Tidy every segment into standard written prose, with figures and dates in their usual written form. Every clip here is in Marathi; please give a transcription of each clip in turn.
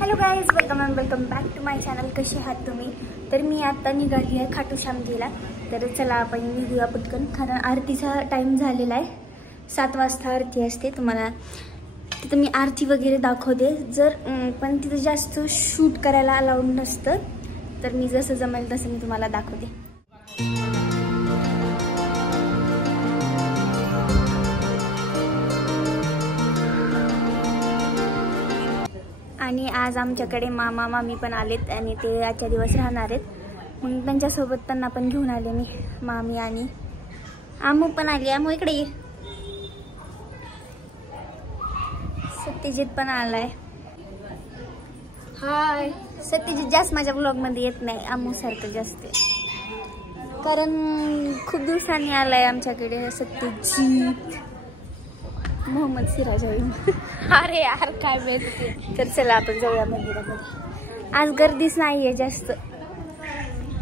Hello guys, welcome back to my channel. कसे आहात तुम्ही? तर मी आता निघाली आहे खाटू श्यामजीला. तर चला आपण निघूया पटकन, कारण आरतीचा टाइम झालेला आहे. 7 वाजता आरती असते. तुम्हाला तिथं मी आरती वगैरे दाखवते. जर पण तिथं जास्त शूट करायला अलाउड नसतं, तर मी जसं जमेल तसं मी तुम्हाला दाखवते. आणि आज आमच्याकडे मामा मामी पण आलेत आणि ते आजच्या दिवस राहणार आहेत. मग त्यांच्यासोबत त्यांना पण घेऊन आले मी. मामी आणि आमू पण आली. आमू इकडे ये. सत्यजित पण आलाय. हाय. सत्यजित जास्त माझ्या ब्लॉगमध्ये येत नाही आमू सारखं जास्त, कारण खूप दिवसांनी आलाय आमच्याकडे सत्यजित. मोहम्मद सिराज. अरे यार काय माहिती. तर चला आपण जाऊया मंदिरामध्ये. आज गर्दीच नाहीये जास्त,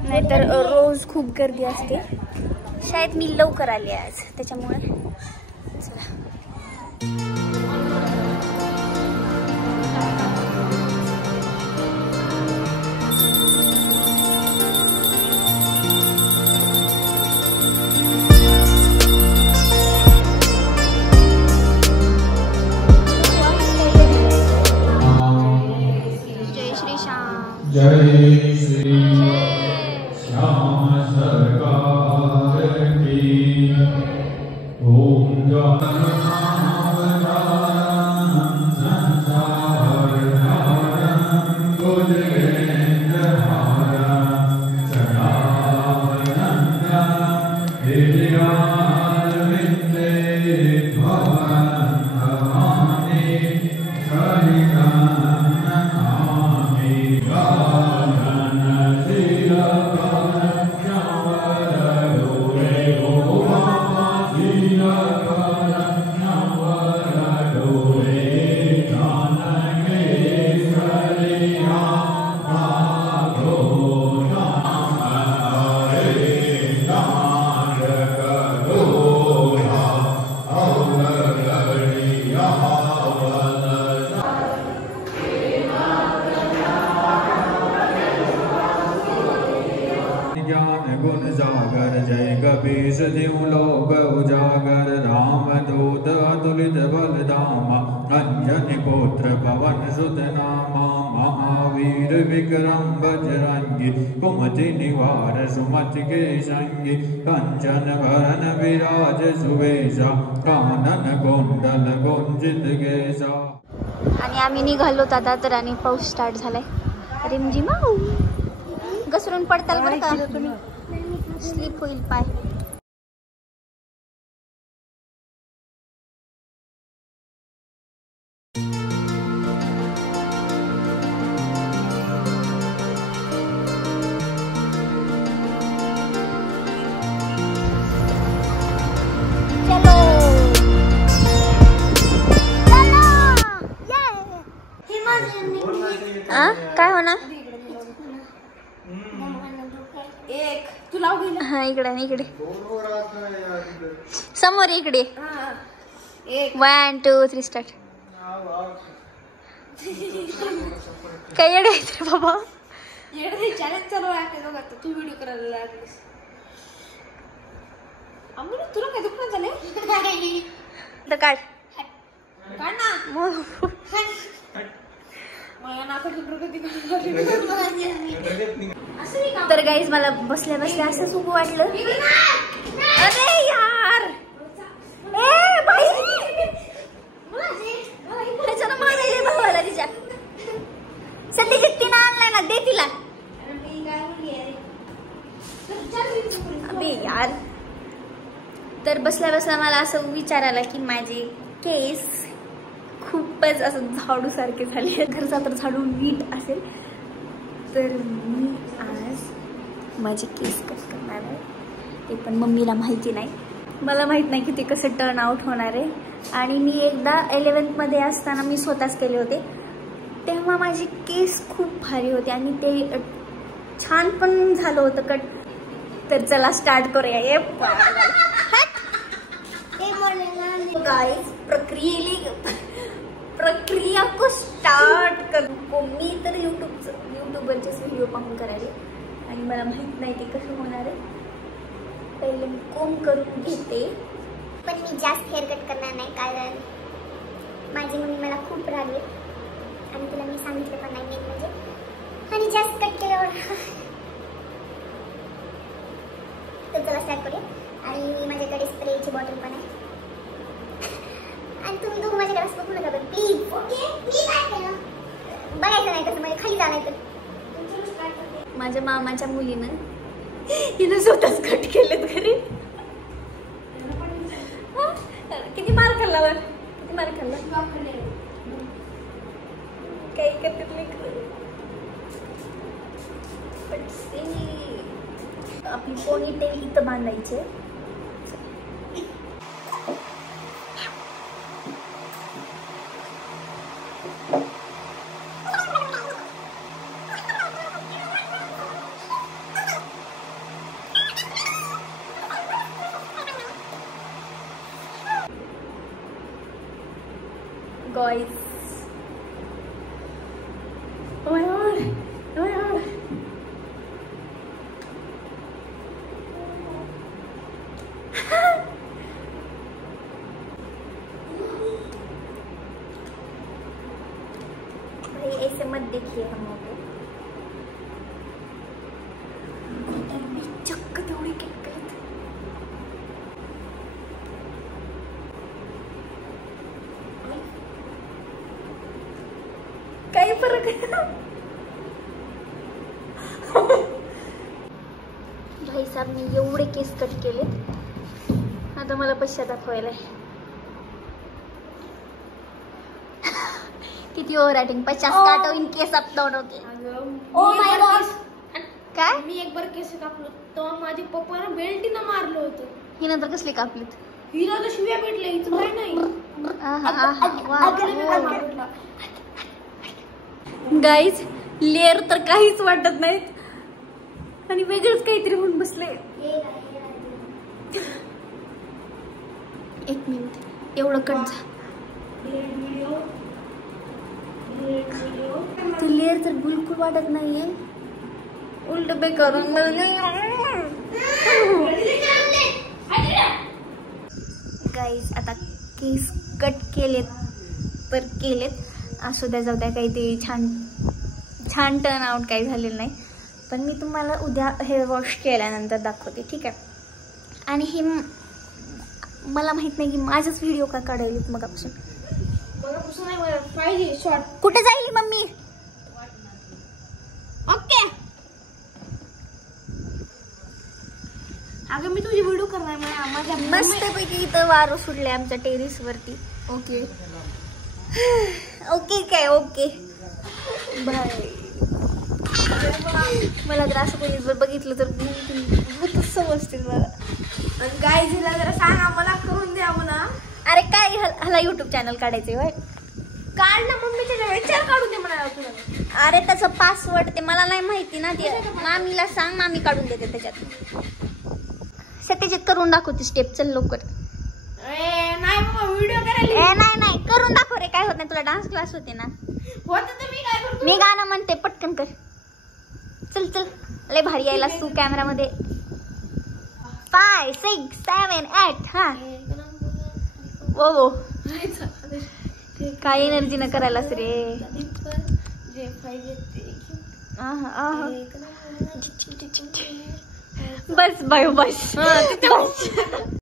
नाहीतर रोज खूप गर्दी असते. शायद मी लवकर आले आज त्याच्यामुळे. चला. जय श्री श्याम सरकार की. ओम कपीश दिव लोक उजागर. राम दूत अतुलित बल धामा. अंजनी पुत्र पवन सुत नामा. महावीर विक्रम बजरंगी. कुमति निवार सुमति के संगी. कंचन भरन विराज सुवेशा. कानन कुंडल कुंजित केसा. आणि आम्ही निघालो आता तर, आणि पाऊस स्टार्ट झालाय. रिमझिम. घसरून पडताल बरं का तुम्ही, स्लिप होईल पाय. काय होणार? हा इकडे इकडे समोर इकडे. 1 2 3 स्टार्ट. काय येडायचं रे बाबा. चॅलेंज चालू आहे. तू व्हिडिओ करायला लागलीस. तुला काय दुखणं झालंय? तर काढ ना. तर गाईज मला बसल्या बसल्या असं सुख वाटलं. अरे यार, ए बाई, त्याच्यानं मारायला भावाला तिच्या. सत्यजित आणलाय ना, दे तिला. अबे यार. तर बसल्या बसल्या मला असं विचार आला की माझे केस खूपच असं झाडू सारखे झाले. घरचा तर झाडू नीट असेल, तर मी आज माझे केस कट करणार आहे. ते पण मम्मीला माहिती नाही. मला माहित नाही की ते कसं टर्न आउट होणार आहे. आणि मी एकदा 11th मध्ये असताना मी स्वतःच केले होते, तेव्हा माझे केस खूप भारी होते आणि ते छान पण झालं होतं कट. तर चला स्टार्ट करूया. गाइस प्रक्रिया को स्टार्ट करू. मी तर युट्यूबवरचेच व्हिडिओ पाहून करायले आणि मला माहित नाही ते कसं होणार आहे. पहिले मी कोंब करून घेते, पण मी जास्त हेअर कट करणार नाही, कारण माझी मम्मी मला खूप रागली आणि तिला मी सांगितलं पण नाही मेन म्हणजे. आणि जास्त कट केल्यावर तर चला स्टार्ट करूया. आणि माझ्याकडे स्प्रेची बॉटल पण आहे आणि तुम्ही दोघं माझ्याकडे असं बघू नका प्लीज. ओके मी काय केलं बघायचं नाही तसं, म्हणजे खाली जाणार. माझ्या मामाच्या मुलीनं हिनं स्वतःच कट केलेत घरी. किती मार खाल्ला वर, किती मार खाल्ला. काही करत नाही. आपली पोनी टेल इथं बांधायचे. Guys, oh my god, oh my god. भाई ऐसे मत देखिए हम लोग को. चक्क तेवढी केक करत. काही फरक भाई साहेब मी एवढे केस कट केले, आता मला पश्चाताप व्हायलाय. किती ओव्हर ॲक्टिंग. 50 काटो इन केस आप दोनों के. Oh my God. काय मी एक बार केस कापलो तेव्हा माझ्या पप्पानं बेल्टीनं मारलं होतं. ही नंतर कसले कापलीत. हिला तर शिव्या भेटल्या, इथं काय नाही. गाईज लेअर तर काहीच वाटत नाहीत आणि वेगळंच काहीतरी होऊन बसले. एक मिनिट एवढं कट झालं. ते लेअर तर बिलकुल वाटत नाहीये. उलट बेकारून गाईज आता केस कट केलेत तर केलेत. असू द्या जाऊ द्या, काही ते छान टर्न आउट काही झालेलं नाही. पण मी तुम्हाला उद्या हेअर वॉश केल्यानंतर दाखवते, ठीक आहे. आणि हे मला माहित नाही की माझाच व्हिडिओ का काढायलेत मगापासून. नाही मला पाहिजे शॉर्ट. कुठे जाईल मम्मी. ओके अगं मी तुझी व्हिडिओ करणार. माझ्या मस्तपैकी इथं वारं सुटले आमच्या टेरिस वरती. ओके ओके काय ओके बाय. मला तर असं कोणी जर बघितलं तर भूतच समजतील मला. आणि गाईजला जरा सांगा मला करून द्या म्हणा. अरे काय ह्याला युट्यूब चॅनल काढायचे होय. काढ ना मम्मीच्या विचार काढून दे म्हणा तुला. अरे त्याचं पासवर्ड ते मला नाही माहिती ना. ते मामीला सांग, मामी काढून देते त्याच्यात. सत्यजित करून दाखवते स्टेप. चल लवकर. नाही बाबा व्हिडिओ करायला. नाही करून दाखव रे. काय होत नाही तुला. डान्स क्लास होते ना. होत तर मी काय करतो. मी गाणं म्हणते पटकन कर. चल लय भारी यायला तू कॅमेरामध्ये. 5 6 7 8 हा वो काय एनर्जी न करायलास रे. जे पाहिजे ते बस बाय बस.